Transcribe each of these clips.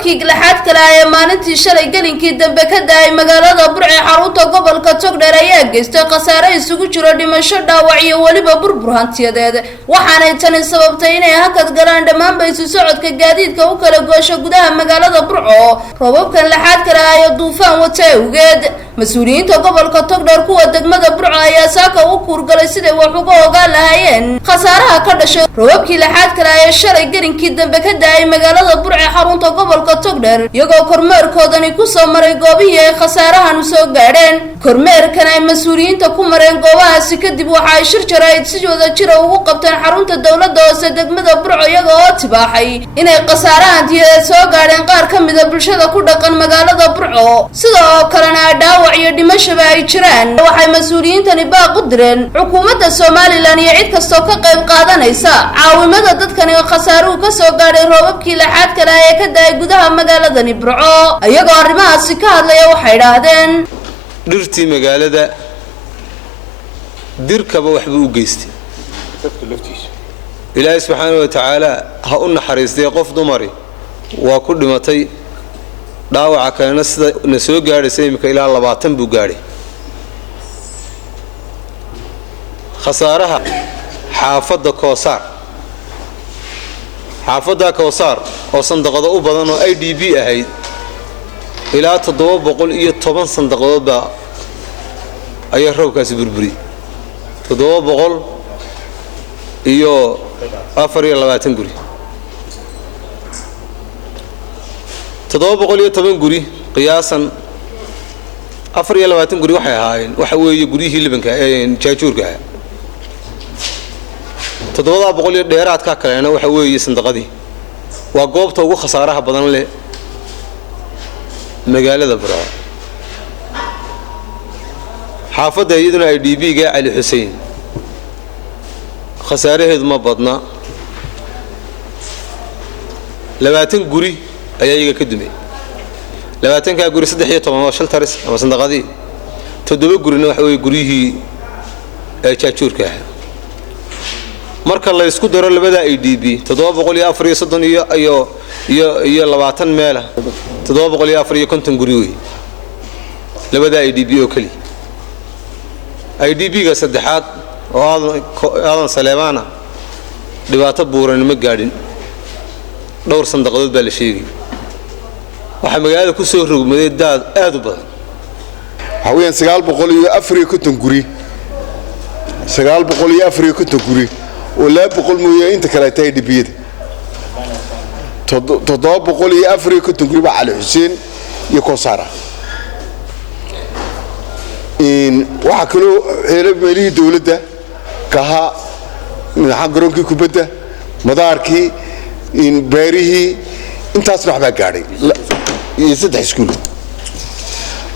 roobabkii laxaad kale ee maalintii shalay galinkii dambe ka daay magaalada Burco xarunta gobolka Togdheer ayaa geystay khasaare isugu jiro dhimasho dhaawac iyo waliba burbur hantiyadeed waxaana tani sababtay inay hakad galaan dhammaan isu socodka gaadiidka u kala goosho gudaha magaalada Burco roobabkan laxaad kale ay duufaan watay ugeed mas'uuliyiinta gobolka Togdheer kuwa degmada Burco ayaa saaka u kuurgalay sidii wax uga ogaan lahaayeen khasaaraha ka dhashay roobabkii laxaad kale ee shalay galinkii dambe ka daay magaalada Burco xarunta gobolka Togdheer iyagoo kormeerkoodani ku soo maray goobihii ay khasaarahan soo gaadheen kormeerkan ay mas'uuliyiinta ku mareen goobahaasi kadib waxa ay shir jaraa'id si wada jir ugu qabteen xarunta dawladda hoose degmada Burco iyagoo tibaaxay inay khasaarahan soo gaadheen qaar ka mid ah bulshada ku dhaqan magaalada Burco sidoo kalena dhaawac iyo dhimasho ay jiraan waxay mas'uuliyiintani baaq u direen xukuumadda Soomaaliland iyo cid kasta oo ka qayb qaadanaysa caawimada dadkani oo khasaaruhu ka soo gaadhay roobabkii laxaad kale ee ka daay gudaha magaaladani Burco ayagoo arrimahaasi ka hadlaya waxay yiraahdeen dhirtii magaalada dirkaba waxba u geystay dadka laftiisa Ilaahay subhanahu wa ta'ala ha u naxariistay qof dumari waa ku dhimatay dhaawaca kalena sida na soo gaadhay imika ilaa 20 buu gaadhay khasaaraha xaafadda Kowsar oo sandaqado u badan oo IDB ahayd ilaa 710 sandaqadood baa ay roobkaasi burburi 724 guri 710 guri qiyaasan 24 guri waxay ahaayeen waxa weeye guriyihii Libanka ee jaajuurka 700 dheeraadka kalena waxa weeye sandaqadii waa goobta ugu khasaaraha badan leh magaalada Burco xaafadda iyaduna IDB ga Ali Hussein khasaaraheedu ma badna 20 guri ayaa iyaga ka dumay 20 ka guri 13 shil taris ama sandaqadii 7 gurina waxa weeye guriyihii jaajuurka marka la isku daro labada IDB 734 iyo 20 meela 750 guri way labada IDB oo kali IDB ga saddexaad oo aadan Saleemaana dhibaato buuran ma gaadhin dhowr sandaqadood baa la sheegay waxa magaalada ku soo rogmaday daad aad u badan haween 954 guri 954 guri oo 200 mooyee inta kale ay IDB-da 754 guri baa Ali Hussein iyo Kowsar waxa kale oo meelihii dawladda kaha madaxa garoonkii kubadda madaarkii beerihii intaas waxba gaadhay iyo 3 iskuul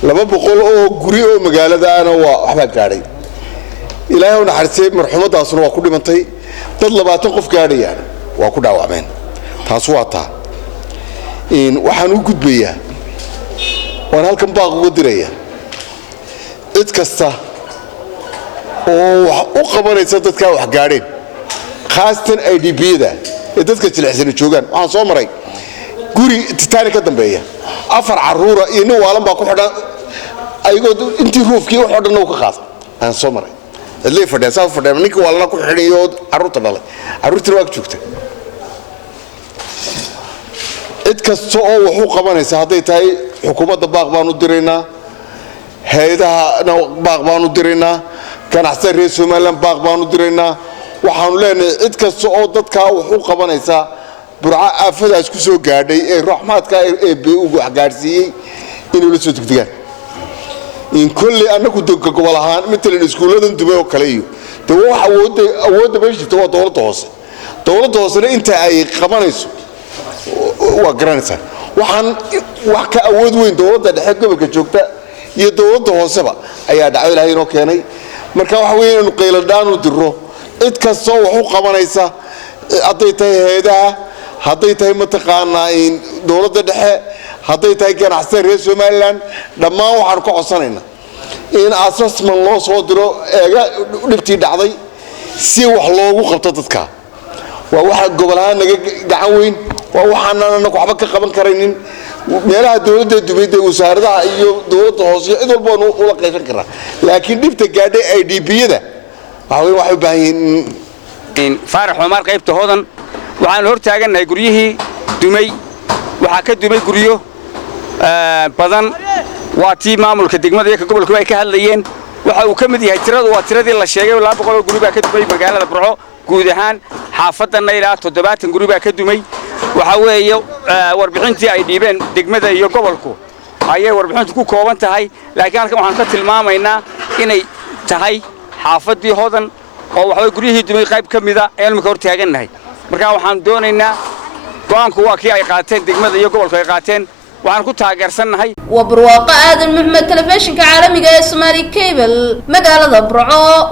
200 oo guri oo magaalada ana waxba gaadhay Ilaahay u naxariistay marxumadaasna waa ku dhimantay dad 20 qof gaadhayaan waa ku dhaawacmeen taas waa taa waxaan u gudbayaa waan halkan baaq uga diraya cid kasta oo wax u qabanaysa dadka wax gaadheen khaasatan IDB-da ee dadka jilicsan joogan waxaan soo maray guri titaani ka dambeeya 4 caruura iyo nin waalan baa ku xidhan ayagoo intii ruufkii wax dhan uu ka qaad aan soo maray اللي فدان صار فدان نيك والله كل حريود عروت الله عروت الوقت شفته إتكسو وحقوق قبنا سهدي تاي حكومة باغ بانو درينا هيدا باغ بانو درينا كان أحسن رئيس مالن باغ بانو درينا وحنو لنا إتكسو ضد كا وحقوق قبنا سا برع أفضل أسكسو قاعدي رحمات كا بيوجو حجارسي إنه لسه تكتير إن كل أنا كنت قبلها مثل الإسكولات دبي وكليو تو أود بيش تو دولة توصل أنت أي قمانيس وقرانسا وحن أود وين دولة ده حق بالكجوكتا يدولة توصل أي دعوة هاي نوكياني مركب حوين نقيل دان ودرو إتكسو وحق قمانيسا أعطيته هيدا حطيته متقانا إن دولة ده حطيته كان أحسن رئيس مالن لما وحن كعصرنا إن أساس من الله صدره نبتدي دعضي سوى الله وقبضتك وواحد قبلها نجعوين waxaana anagu waxba ka qaban karaynin meelaha dawladda dubeyda wasaaradaha iyo dawladda hoose cid walba oo la qeysan kara laakiin dhibta gaadhay IDP-yada waxay u baahan yihiin in Faarax Umar qaybta hoodan waxaan hor taaganahay guryihii dumay waxa ka dumay guryo badan waa tii maamulka degmada iyo gobolka ay ka hadlayeen waxa uu ka mid yahay tiradu waa tiradii la sheegay 200 guri baa ka dumay magaalada Burco guud ahaan xaafadana ilaa 70 guri baa ka dumay waxa weeye warbixintii ay dhiibeen degmada iyo gobolku ayay warbixintu ku kooban tahay laakiin halkan waxaan ka tilmaamaynaa inay tahay xaafadii hoodan oo waxa guryihii dumay qayb ka mid ah ee ilmiga hor taaganahay marka waxaan doonaynaa go'aanku waa kii ay qaateen degmada iyo gobolka ay qaateen waxaan ku taageersanahay وبرواقة آدم محمد تلفزيون كعالمي جاي سومالي كيبل مقالة برعو